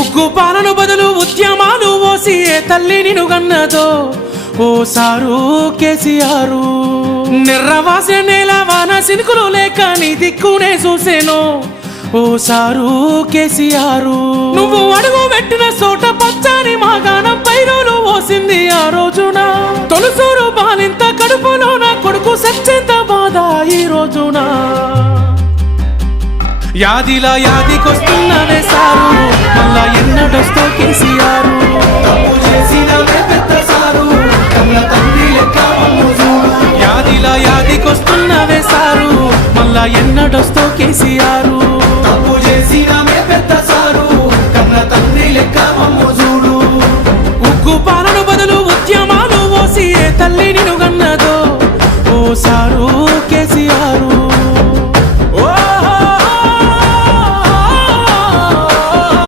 ఉగ్గు పాలన బదులు ఉద్యమాలు ఓసి ఏ తల్లి నిన్ను గన్నదో ఓ సారు కేసీఆర్. నిర్రవాసే నేల వాన సినుకులు లేక నీ దిక్కునే చూసేను ఓ సారు కేసీఆర్. నువ్వు అడుగు పెట్టిన చోట పచ్చని మాగాణం పైరులు ఓసింది ఆ రోజున. తొలుసూరు బాలింత కడుపులో నా కొడుకు సచ్చేంత బాధ ఈ రోజున. యాదిలా యాదికొస్తున్నవే సారు మళ్ళా ఎన్నడొస్తో కేసీఆర్. తప్పు చేసినవే పెద్ద సారు కన్న తండ్రి లెక్క మమ్ము చూడు. యాదిలా యాదికొస్తున్నవే సారు మళ్ళా ఎన్నడొస్తో కేసీఆర్.